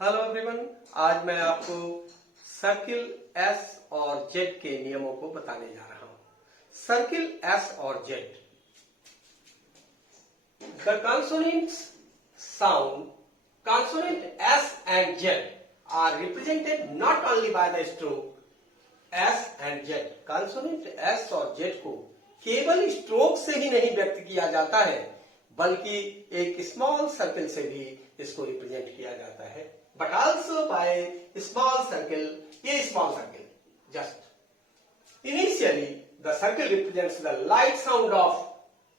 Hello everyone, आज मैं आपको सर्किल एस और जेड के नियमों को बताने जा रहा हूं। सर्किल एस और Z, the consonants sound consonant S and Z are represented not only by the stroke S and Z। consonant S और Z को केवल स्ट्रोक से ही नहीं व्यक्त किया जाता है, बल्कि एक स्मॉल सर्किल से भी इसको रिप्रेजेंट किया जाता है। But also by small circle, ये small circle just initially the circle represents the light sound of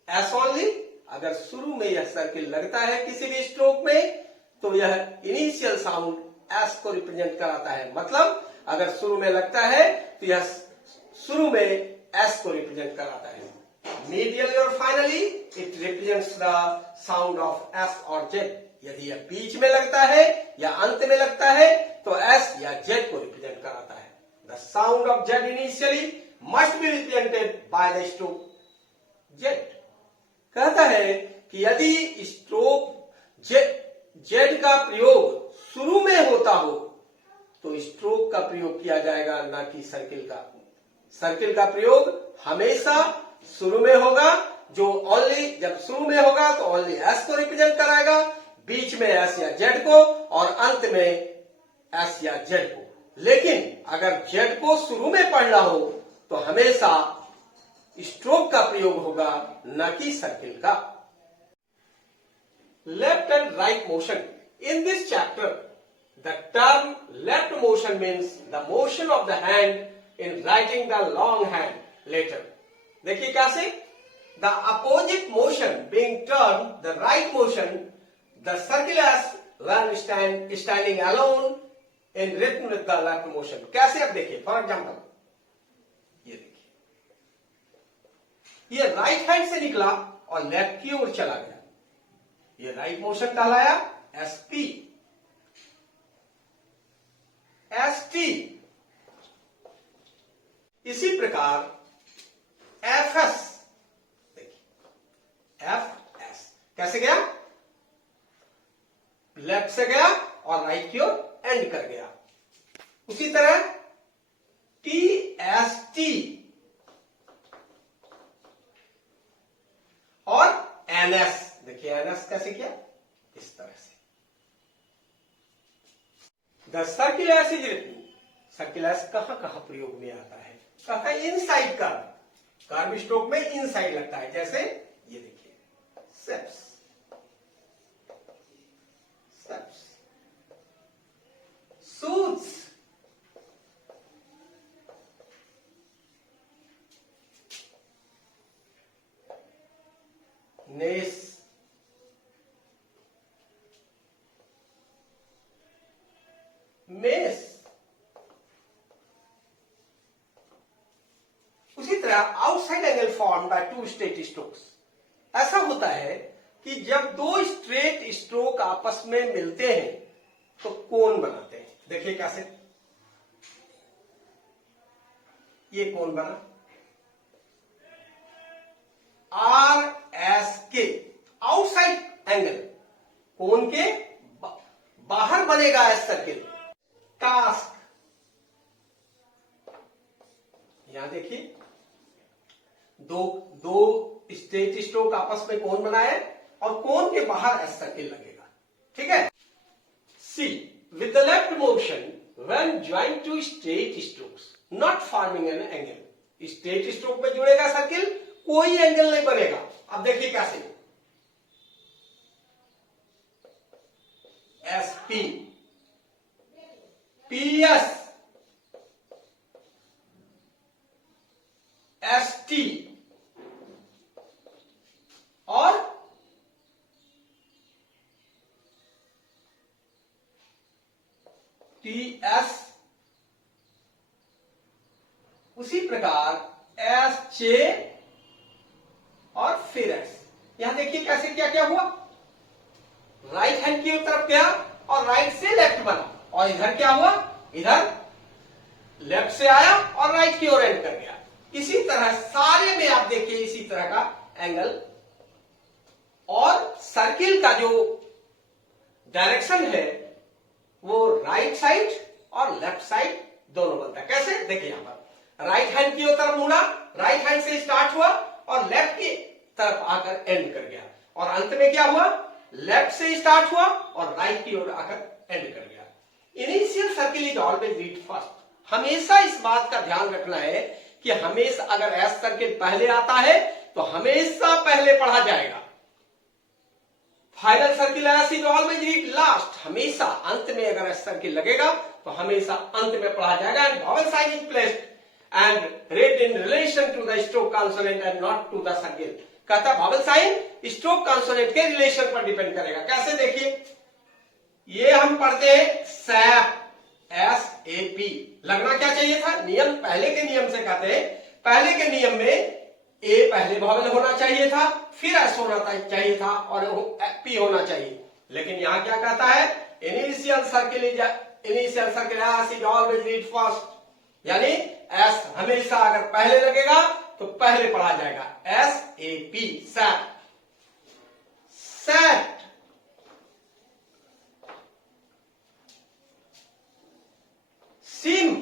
S only. अगर शुरू में यह सर्किल लगता है किसी भी स्ट्रोक में, तो यह इनिशियल साउंड एस को रिप्रेजेंट कराता है। मतलब अगर शुरू में लगता है तो यह शुरू में एस को रिप्रेजेंट कराता है। मीडियली और finally it represents the sound of S और जेड। यदि यह बीच में लगता है या अंत में लगता है तो एस या जेड को रिप्रेजेंट कराता है। The sound of Z initially must be represented by the stroke Z. कहता है कि यदि स्ट्रोक जेड का प्रयोग शुरू में होता हो तो स्ट्रोक का प्रयोग किया जाएगा, ना कि सर्किल का। सर्किल का प्रयोग हमेशा शुरू में होगा, जो ओनली जब शुरू में होगा तो ओनली एस को रिप्रेजेंट कराएगा, बीच में एस या जेड को, और अंत में एस या जेड को। लेकिन अगर जेड को शुरू में पढ़ना हो तो हमेशा स्ट्रोक का प्रयोग होगा, न कि सर्किल का। Left and right motion. In this chapter the term left motion means the motion of the hand in writing the long hand letter. देखिए कैसे, the opposite motion being term the right motion, the circle S when standing alone in rhythm with the left motion. कैसे, अब देखिए for example, ये देखिए, ये right hand से निकला और लेफ्ट की ओर चला गया, ये राइट मोशन कहलाया एसपी। एसटी। इसी प्रकार एफएस, देखिए एफएस कैसे गया, लेफ्ट से गया और राइट की ओर एंड कर गया। उसी तरह टीएसटी और एनएस, देखिए एनएस कैसे किया, इस तरह से। The circle S is written. Circle S कहां कहां प्रयोग में आता है, कहा इनसाइड कर्व स्ट्रोक में इनसाइड लगता है। जैसे ये देखिए सेप्स, सेप्स, सूट्स, नेस, मेस। उसी तरह outside angle form by two straight strokes. ऐसा होता है कि जब दो स्ट्रेट स्ट्रोक आपस में मिलते हैं तो कोन बनाते हैं। देखिए कैसे, ये कोन बना आर एस के। आउटसाइड एंगल कोन के बाहर बनेगा एस सर्किल। टास्क, यहां देखिए दो स्ट्रेट स्ट्रोक आपस में कोन बनाए और कोन के बाहर एस सर्किल लगेगा, ठीक है। See, with the left motion when joined to straight strokes not forming an angle. Straight stroke में जुड़ेगा सर्किल, कोई एंगल नहीं बनेगा। अब देखिए कैसे, एसपी, पीएस, एसटी और टीएस। उसी प्रकार एसजे और फिर एस। यहां देखिए कैसे क्या क्या हुआ, राइट हैंड की तरफ गया और राइट से लेफ्ट बना, और इधर क्या हुआ, इधर लेफ्ट से आया और राइट की ओर एंड कर गया। इसी तरह सारे में आप देखिए इसी तरह का एंगल, और सर्किल का जो डायरेक्शन है वो और लेफ्ट साइड दोनों बनता है। कैसे? देखिए यहां पर राइट हैंड की तरफ मुड़ा, राइट हैंड से स्टार्ट हुआ और लेफ्ट की तरफ आकर एंड कर गया, और अंत में क्या हुआ? लेफ्ट से स्टार्ट हुआ और राइट की ओर आकर एंड कर गया। Initial circle is always read first. हमेशा इस बात का ध्यान रखना है कि हमेशा अगर एस सर्किल पहले आता है तो हमेशा पहले पढ़ा जाएगा। Final circle S is always read last. हमेशा अंत में अगर एस सर्किल लगेगा तो हमेशा अंत में पढ़ा जाएगा। And vowel sign is placed and read in relation to the stroke consonant and not to the circle। कहता है वॉवेल साइन स्ट्रोक कॉन्सोनेंट के रिलेशन पर डिपेंड करेगा। कैसे? देखिए ये हम पढ़ते हैं सैप, SAP, लगना क्या चाहिए था? नियम, पहले के नियम से कहते हैं, पहले के नियम में ए पहले वॉवेल होना चाहिए था, फिर एस होना चाहिए था और पी होना चाहिए। लेकिन यहां क्या कहता है? Initial circle S is always read first, यानी एस हमेशा अगर पहले लगेगा तो पहले पढ़ा जाएगा। SAP, sat. Set, sim,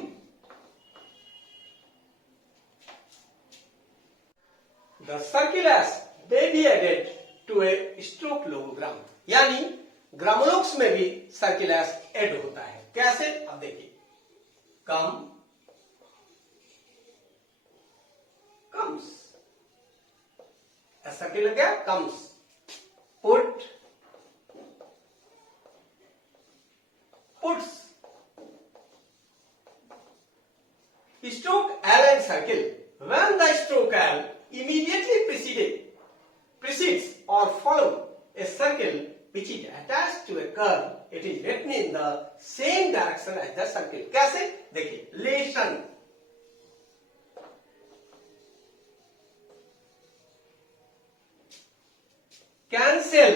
the circle S may be added to a stroke logogram, यानी ग्रामोलोक्स में भी सर्किल एस एड होता है। कैसे? अब देखिए कम, कम्स, ऐसा क्या लग गया? Comes. Put, puts. Stroke L and circle, when the stroke L immediately precedes or follow a circle which is attached to a curve, it is written in the same direction as the circle। कैसे? देखिए lesson, cancel,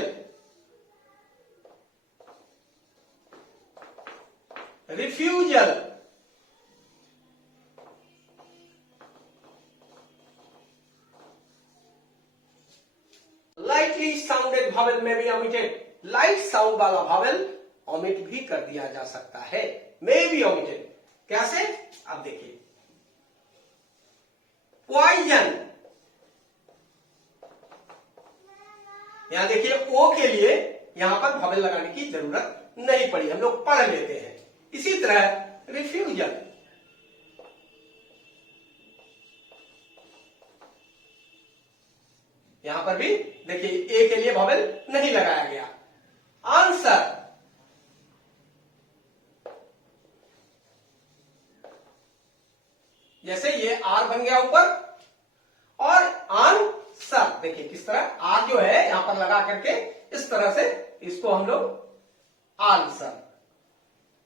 refusal, lightly sounded vowel में भी omitted. Light sound वाला vowel omit भी कर दिया जा सकता है, मे बी ओमिटेड। कैसे? अब देखिए पॉइजन, यहां देखिए ओ के लिए यहां पर वॉवेल लगाने की जरूरत नहीं पड़ी, हम लोग पढ़ लेते हैं। इसी तरह रिफ्यूजल, यहां पर भी देखिए ए के लिए वॉवेल नहीं लगाया गया। आंसर, जैसे ये आर बन गया ऊपर, और आंसर देखिए किस तरह आर जो है यहां पर लगा करके इस तरह से इसको हम लोग आंसर,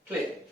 क्लियर।